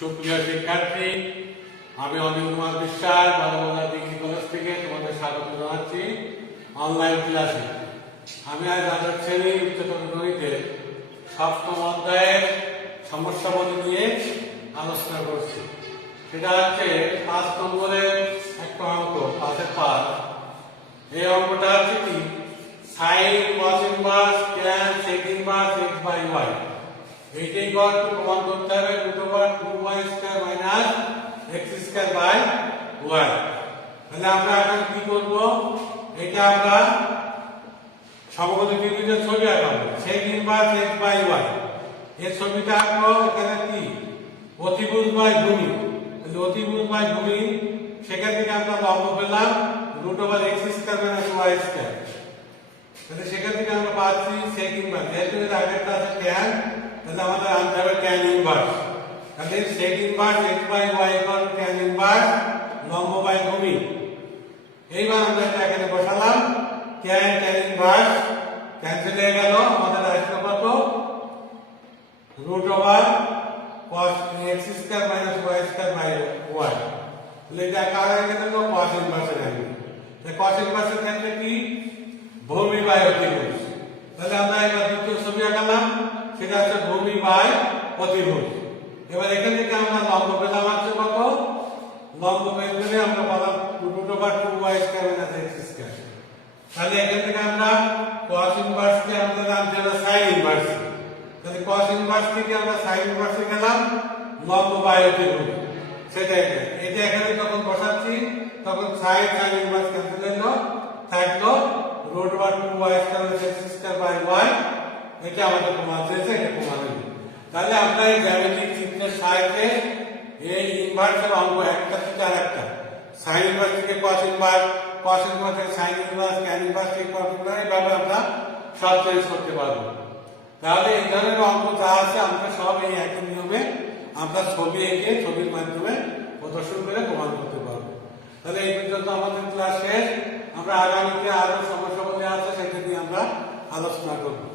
সুপ্রিয় শিক্ষার্থী, আমি অনিল কুমার বিশ্বাস বাংলা ডিগ্রি কলেজ থেকে তোমাদের স্বাগত জানাচ্ছি অনলাইন ক্লাসে। আমি আজ আমাদের শ্রেণী উচ্চতর গণিতে সপ্তম অধ্যায়ের সমস্যাবলী নিয়ে আলোচনা করছি। সেটা হচ্ছে 5 নম্বরের একটা অঙ্ক, 5 এই অঙ্কটা হচ্ছে কি sine cos inverse tan sec inverse x by y। এইটাই প্রমাণ করতে হবে √2y² - x² বাই y। তাহলে আমরা এখন কি করব, এটা আমরা সমকোণী ত্রিভুজের ছবি আঁকাবো। Sec inverse x by y এর ছবিটা আঁকবো। এখানে কি অতিভুজ বাই ভূমি, তাহলে অতিভুজ বাই ভূমি, সেখান থেকে আমরা লম্ব পেলাম √x² - y²। তাহলে সেখান থেকে আমরা পাচ্ছি সেক ইনভার্স, যেহেতু এর আগেরটা আছে ট্যান, তাহলে আমাদের আনতে হবে ট্যান ইনভার্স। তাহলে sec inverse x by y = tan inverse লম্ব বাই ভূমি। এইবার আমরা এটা এখানে বসালাম, ট্যান ইনভার্স ক্যান্সেল হয়ে গেল, আমাদের আসলো কত √cos x² - y² by y। তাহলে এটা কার আগে গেল cos ইনভার্সের আগে। তাহলে cos ইনভার্সের ক্ষেত্রে কি ভূমি বাই অতিভুজ। তাহলে আমরা এবার দ্বিতীয় ছবি আঁকালাম, সেটা হচ্ছে ভূমি বাই অতিভুজ। এবার এখান থেকে আমরা লম্ব পেলাম হচ্ছে কত, লম্ব পেলে আমরা পেলাম √2y² - x²। তাহলে এখান থেকে আমরা cos ইনভার্স কে আমরা জানতে হবে sin ইনভার্স। তাহলে cos ইনভার্স থেকে আমরা sin ইনভার্সে গেলাম লম্ব বাই অতিভুজ। সেটা এটা এখানে যখন বসাচ্ছি তখন sin ইনভার্স ক্যান্সেল হলো, থাকলো √2y² - x² বাই y। এটা আমাদের প্রমাণ দিয়েছে, এটা প্রমাণ হলো। তাহলে আমরা এই জ্যামিতিক চিত্রের সাহায্যে এই ইনভার্সের অঙ্ক একটা থেকে আরেকটা, sin ইনভার্স থেকে cos ইনভার্স, cos ইনভার্স থেকে sin ইনভার্স, tan ইনভার্স থেকে cos ইনভার্স, এইভাবে আমরা সব চেঞ্জ করতে পারবো। তাহলে এই ধরনের অঙ্ক যা আছে আমরা সব এই একই নিয়মে আমরা ছবি এঁকে ছবির মাধ্যমে প্রদর্শন করে প্রমাণ করতে পারবো। তাহলে এই পর্যন্ত আমাদের ক্লাস শেষ। আমরা আগামীতে আরো সমস্যাবলী আছে, সেটা নিয়ে আমরা আলোচনা করবো।